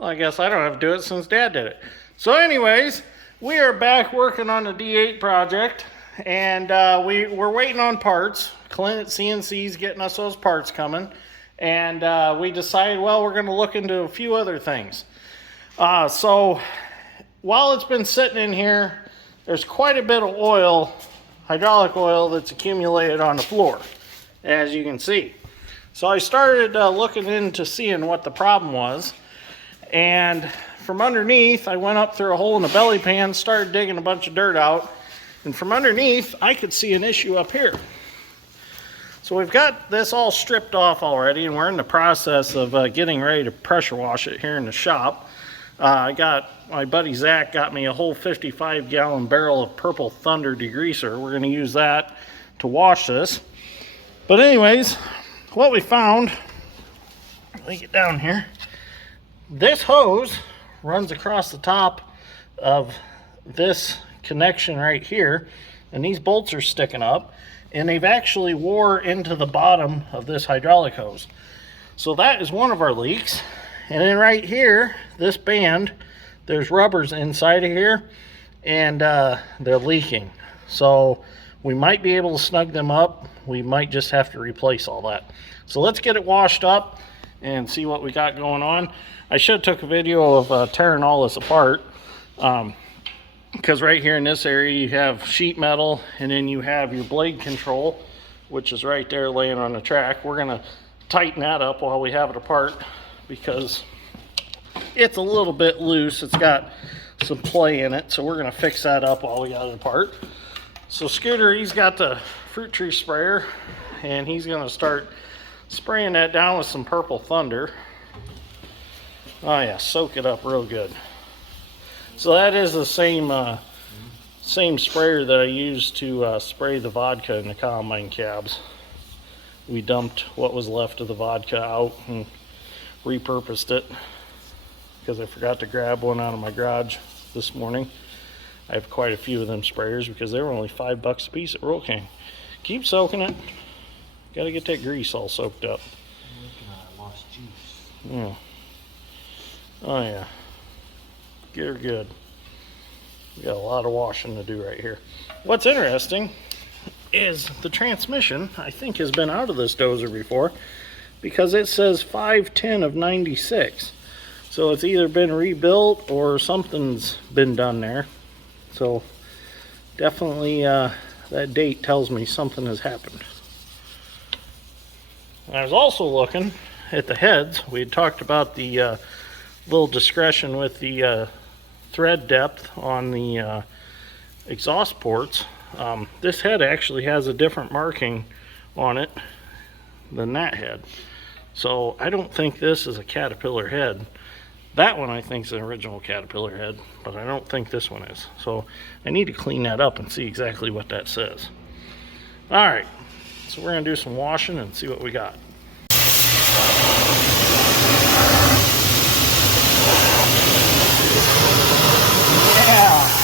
Well, I guess I don't have to do it since Dad did it. So anyways, we are back working on the D8 project, and we're waiting on parts. Clint at CNC's getting us those parts coming, and we decided, well, we're going to look into a few other things. So while it's been sitting in here, there's quite a bit of oil, hydraulic oil, that's accumulated on the floor, as you can see. So I started looking into seeing what the problem was. And from underneath, I went up through a hole in the belly pan, started digging a bunch of dirt out. And from underneath, I could see an issue up here. So we've got this all stripped off already, and we're in the process of getting ready to pressure wash it here in the shop. My buddy Zach got me a whole 55-gallon barrel of Purple Thunder degreaser. We're going to use that to wash this. But anyways, what we found, let me get down here. This hose runs across the top of this connection right here, and these bolts are sticking up, and they've actually wore into the bottom of this hydraulic hose. So that is one of our leaks. And then right here, this band, there's rubbers inside of here, and they're leaking. So we might be able to snug them up. We might just have to replace all that. So let's get it washed up and see what we got going on. I should have took a video of tearing all this apart, because right here in this area you have sheet metal, and then you have your blade control, which is right there laying on the track. We're gonna tighten that up while we have it apart, because it's a little bit loose. It's got some play in it, so we're gonna fix that up while we got it apart. So Scooter, he's got the fruit tree sprayer, and he's gonna start spraying that down with some Purple Thunder. Oh yeah, soak it up real good. So that is the same sprayer that I used to spray the vodka in the combine cabs. We dumped what was left of the vodka out and repurposed it, because I forgot to grab one out of my garage this morning. I have quite a few of them sprayers because they were only $5 a piece at Roll King. Keep soaking it. Got to get that grease all soaked up. Lost juice. Yeah. Oh yeah. Get her good. We got a lot of washing to do right here. What's interesting is the transmission, I think, has been out of this dozer before, because it says 510 of 96. So it's either been rebuilt or something's been done there. So definitely that date tells me something has happened. I was also looking at the heads. We had talked about the little discretion with the thread depth on the exhaust ports. This head actually has a different marking on it than that head. So I don't think this is a Caterpillar head. That one I think is an original Caterpillar head, but I don't think this one is. So I need to clean that up and see exactly what that says. All right, so we're gonna do some washing and see what we got. Yeah.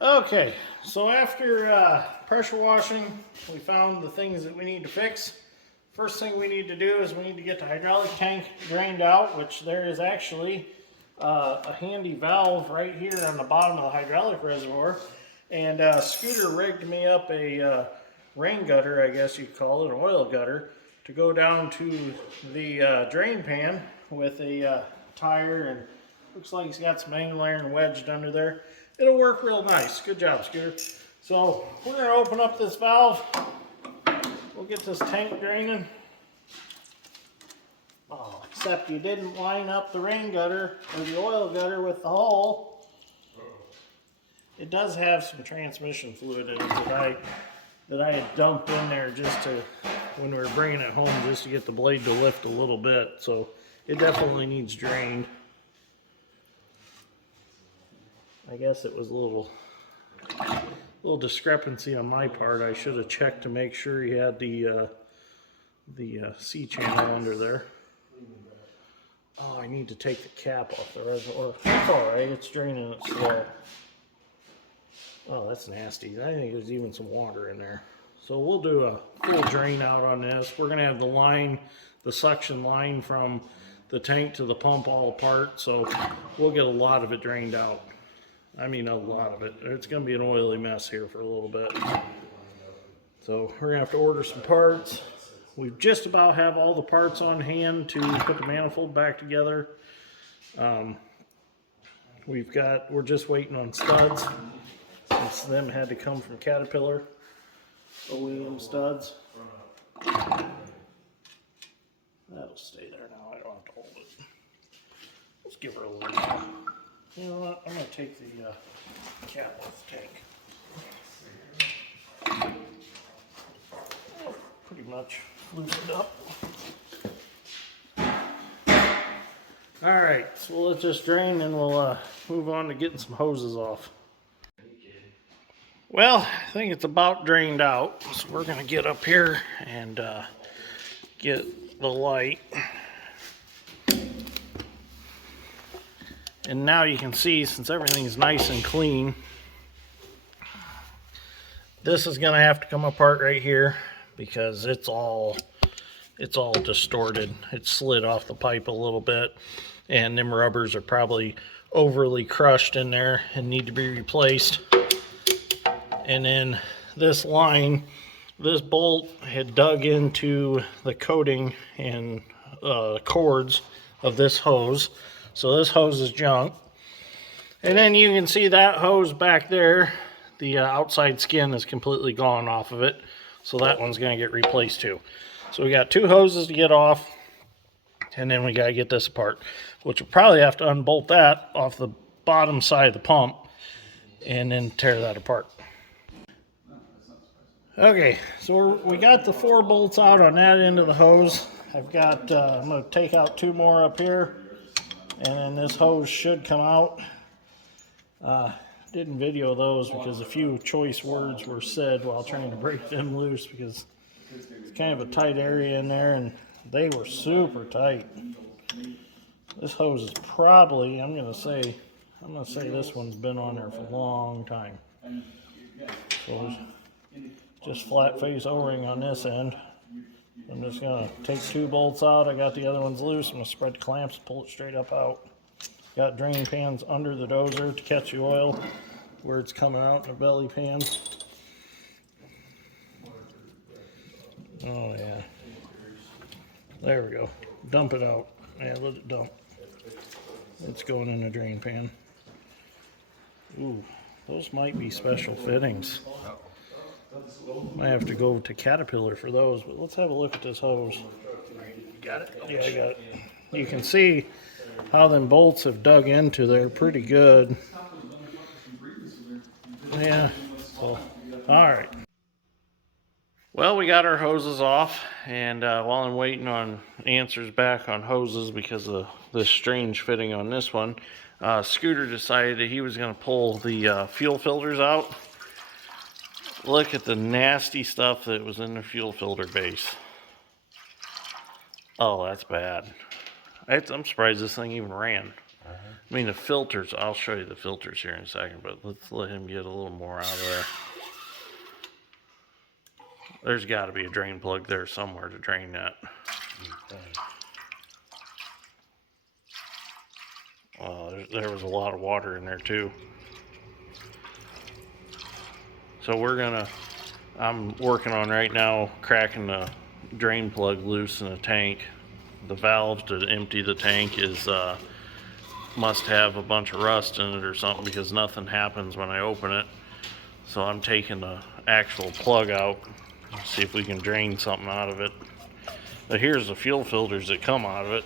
Okay, so after pressure washing, we found the things that we need to fix. First thing we need to do is we need to get the hydraulic tank drained out, which there is actually a handy valve right here on the bottom of the hydraulic reservoir. And Scooter rigged me up a rain gutter, I guess you'd call it, an oil gutter, to go down to the drain pan with a tire, and looks like he's got some angle iron wedged under there. It'll work real nice. Good job, Scooter. So we're going to open up this valve. We'll get this tank draining. Oh, except you didn't line up the rain gutter or the oil gutter with the hole. it does have some transmission fluid in it that I had dumped in there just to, when we were bringing it home, just to get the blade to lift a little bit. So it definitely needs drained. I guess it was a little discrepancy on my part. I should have checked to make sure he had the C channel under there. Oh, I need to take the cap off the reservoir. That's all right. It's draining it slow. Oh, that's nasty. I think there's even some water in there. So we'll do a full drain out on this. We're gonna have the line, the suction line from the tank to the pump all apart. So we'll get a lot of it drained out. I mean, a lot of it. It's going to be an oily mess here for a little bit. So we're going to have to order some parts. We just about have all the parts on hand to put the manifold back together. We're just waiting on studs, since them had to come from Caterpillar. Aluminum studs. That'll stay there now. I don't have to hold it. Let's give her a little more. You know what? I'm going to take the cap off the tank. Oh, pretty much loosened up. Alright, so let's just drain and we'll move on to getting some hoses off. Well, I think it's about drained out. So we're going to get up here and get the light. And now you can see, since everything's nice and clean, this is going to have to come apart right here because it's all distorted. It's slid off the pipe a little bit, and them rubbers are probably overly crushed in there and need to be replaced. And then this line, this bolt had dug into the coating and cords of this hose. So this hose is junk. And then you can see that hose back there, the outside skin is completely gone off of it. So that one's going to get replaced too. So we got two hoses to get off, and then we got to get this apart, which we'll probably have to unbolt that off the bottom side of the pump and then tear that apart. Okay, so we got the 4 bolts out on that end of the hose. I've got, I'm going to take out 2 more up here. And then this hose should come out. Didn't video those because a few choice words were said while trying to break them loose, because it's kind of a tight area in there and they were super tight. This hose is probably, I'm gonna say this one's been on there for a long time. So just flat face O-ring on this end. I'm just gonna take 2 bolts out. I got the other ones loose. I'm gonna spread the clamps and pull it straight up out. Got drain pans under the dozer to catch the oil where it's coming out in the belly pan. Oh yeah. There we go. Dump it out. Yeah, let it dump. It's going in the drain pan. Ooh, those might be special fittings. Might have to go to Caterpillar for those, but let's have a look at this hose. Got it? Yeah, I got it. You can see how them bolts have dug into there pretty good. Yeah, so, alright. Well, we got our hoses off, and while I'm waiting on answers back on hoses because of this strange fitting on this one, Scooter decided that he was going to pull the fuel filters out. Look at the nasty stuff that was in the fuel filter base. Oh, that's bad. I'm surprised this thing even ran. I mean, the filters, I'll show you the filters here in a second, but let's let him get a little more out of there. There's got to be a drain plug there somewhere to drain that. There was a lot of water in there too. So I'm working on right now cracking the drain plug loose in the tank. The valve to empty the tank must have a bunch of rust in it or something, because nothing happens when I open it. So I'm taking the actual plug out, see if we can drain something out of it. But here's the fuel filters that come out of it.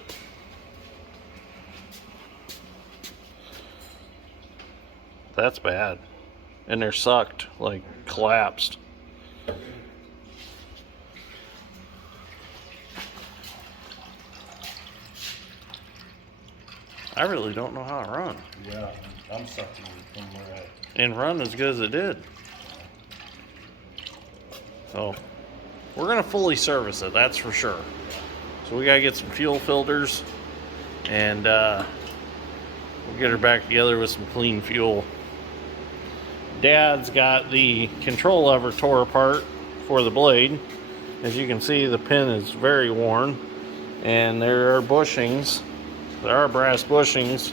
That's bad. and they're sucked, like collapsed. I really don't know how it run. Yeah, I'm sucking from where I... And run as good as it did. So, we're gonna fully service it, that's for sure. So we gotta get some fuel filters, and we'll get her back together with some clean fuel. Dad's got the control lever tore apart for the blade. As you can see, the pin is very worn, and there are bushings. There are brass bushings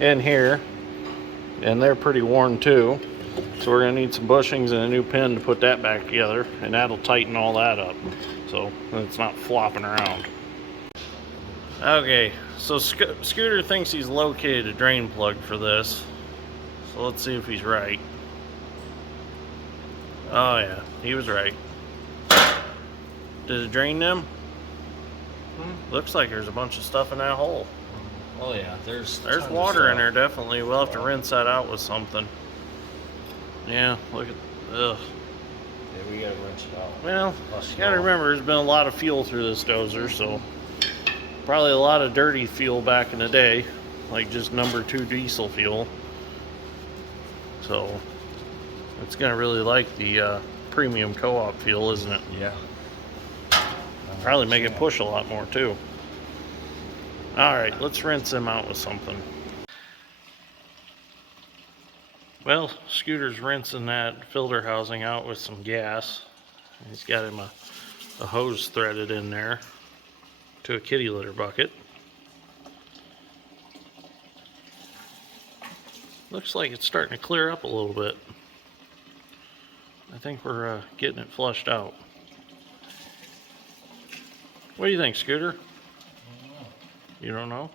in here, and they're pretty worn too. So we're gonna need some bushings and a new pin to put that back together, and that'll tighten all that up so it's not flopping around. Okay, so Scooter thinks he's located a drain plug for this, so let's see if he's right. Oh yeah, he was right. Did it drain them? Looks like there's a bunch of stuff in that hole. Oh yeah, there's water in there, definitely. We'll have to rinse that out with something. Yeah, look at, ugh. Yeah, we gotta rinse it out. Well, you gotta remember, there's been a lot of fuel through this dozer, so probably a lot of dirty fuel back in the day, like just number 2 diesel fuel. So it's gonna really like the premium co-op fuel, isn't it? Yeah. Probably make it push a lot more too. Alright, let's rinse them out with something. Well, Scooter's rinsing that filter housing out with some gas. He's got him a hose threaded in there to a kitty litter bucket. Looks like it's starting to clear up a little bit. I think we're getting it flushed out. What do you think, Scooter? I don't know. You don't know?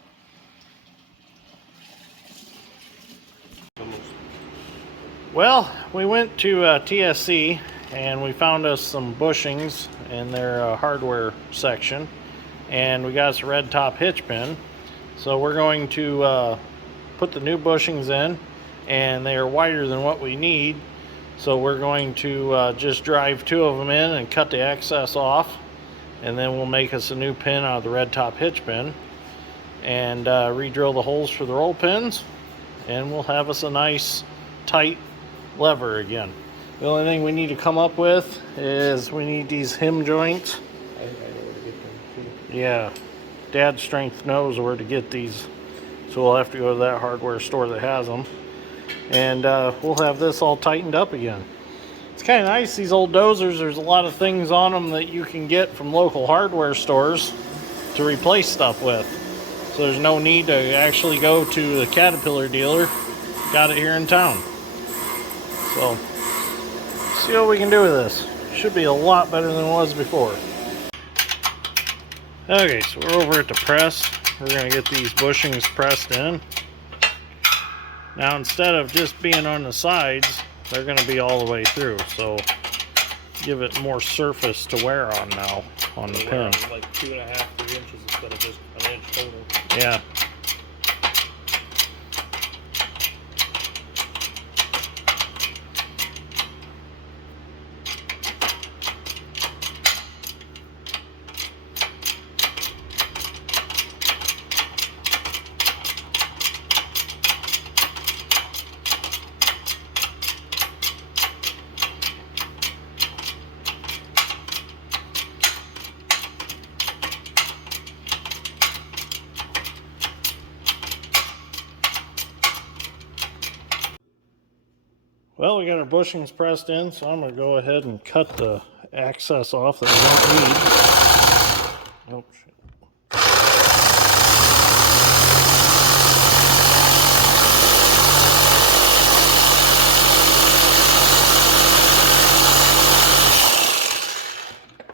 Well, we went to TSC and we found us some bushings in their hardware section, and we got us a red top hitch pin. So we're going to put the new bushings in, and they are wider than what we need. So we're going to just drive 2 of them in and cut the excess off, and then we'll make us a new pin out of the red top hitch pin, and re-drill the holes for the roll pins, and we'll have us a nice tight lever again. The only thing we need to come up with is we need these hem joints. I know where to get them too. Yeah, Dad Strength knows where to get these, so we'll have to go to that hardware store that has them, and we'll have this all tightened up again. It's kind of nice, these old dozers, there's a lot of things on them that you can get from local hardware stores to replace stuff with. So there's no need to actually go to the Caterpillar dealer. Got it here in town. So, see what we can do with this. Should be a lot better than it was before. Okay, so we're over at the press. We're going to get these bushings pressed in. Now, instead of just being on the sides, they're going to be all the way through. So, give it more surface to wear on now on the pin. Like 2.5, 3 inches instead of just an inch total. Yeah. Well, we got our bushings pressed in, so I'm going to go ahead and cut the excess off that we don't need. Oh, shit.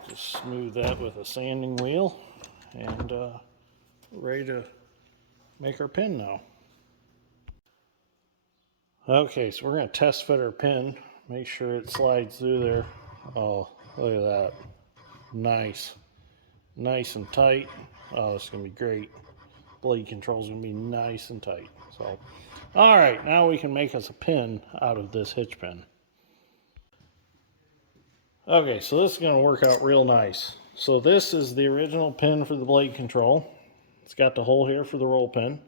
Just smooth that with a sanding wheel, and we're ready to make our pin now. Okay, so we're going to test fit our pin, make sure it slides through there. Oh, look at that. Nice. Nice and tight. Oh, this is going to be great. blade control is going to be nice and tight. So, all right, now we can make us a pin out of this hitch pin. Okay, so this is going to work out real nice. So this is the original pin for the blade control. It's got the hole here for the roll pin.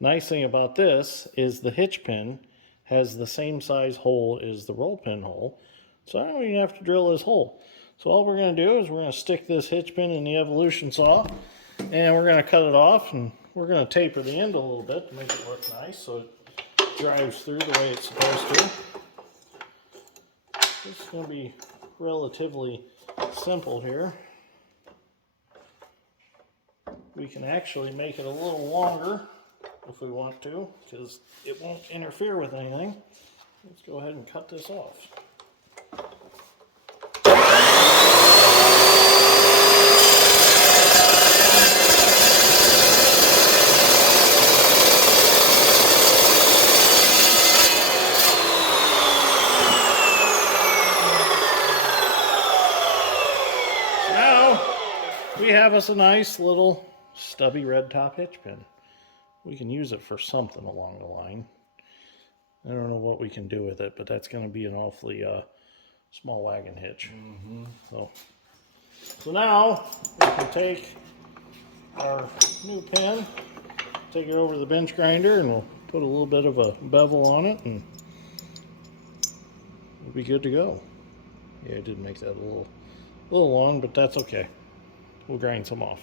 Nice thing about this is the hitch pin has the same size hole as the roll pin hole. So I don't even have to drill this hole. So all we're going to do is we're going to stick this hitch pin in the evolution saw, and we're going to cut it off, and we're going to taper the end a little bit to make it look nice so it drives through the way it's supposed to. This is going to be relatively simple here. We can actually make it a little longer if we want to, because it won't interfere with anything. Let's go ahead and cut this off. So now we have us a nice little stubby red top hitch pin. We can use it for something along the line. I don't know what we can do with it, but that's going to be an awfully small wagon hitch. So now we can take our new pin, take it over to the bench grinder, and we'll put a little bit of a bevel on it, and we'll be good to go. Yeah, I did make that a little long, but that's okay. We'll grind some off.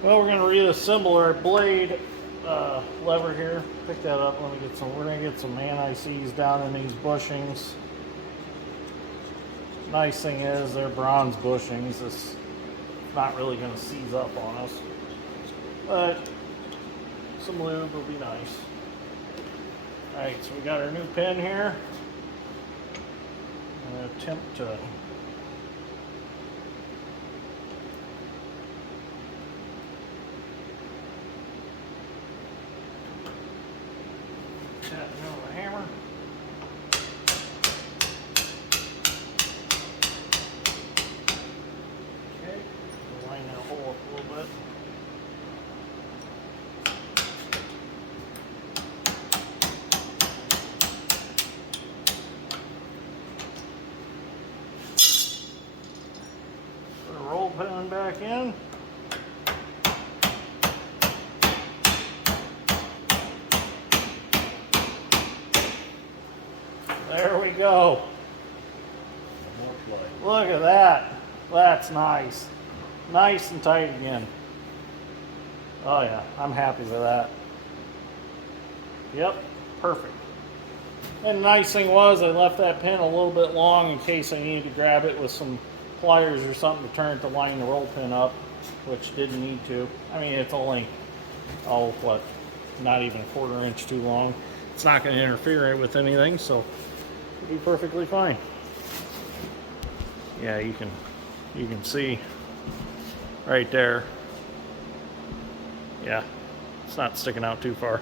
Well, we're going to reassemble our blade lever here. Pick that up. Let me get some. We're going to get some anti-seize down in these bushings. Nice thing is they're bronze bushings. It's not really going to seize up on us, but some lube will be nice. All right, so we got our new pin here. I'm going to attempt to tapping on the hammer. Okay, we'll line that hole up a little bit. Put a roll pin back in. There we go. More play. Look at that. That's nice. Nice and tight again. Oh yeah, I'm happy with that. Yep, perfect. And the nice thing was I left that pin a little bit long in case I needed to grab it with some pliers or something to turn it to line the roll pin up, which didn't need to. I mean, it's only, not even a 1/4 inch too long. It's not going to interfere with anything, so it'll be perfectly fine. Yeah, you can see right there. Yeah, it's not sticking out too far,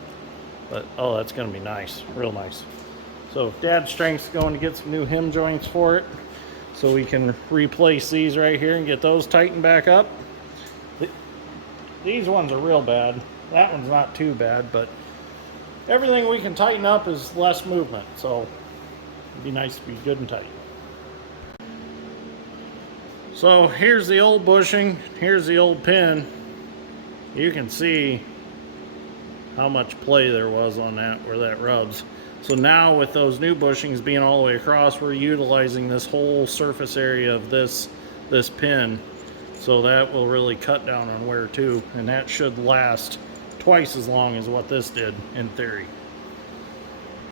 but oh, that's going to be nice, real nice. So Dad's Strength's going to get some new hem joints for it, so we can replace these right here and get those tightened back up. These ones are real bad. That one's not too bad, but everything we can tighten up is less movement, so it'd be nice to be good and tight. So here's the old bushing, here's the old pin. You can see how much play there was on that, where that rubs. So now with those new bushings being all the way across, we're utilizing this whole surface area of this pin. So that will really cut down on wear too, and that should last twice as long as what this did in theory.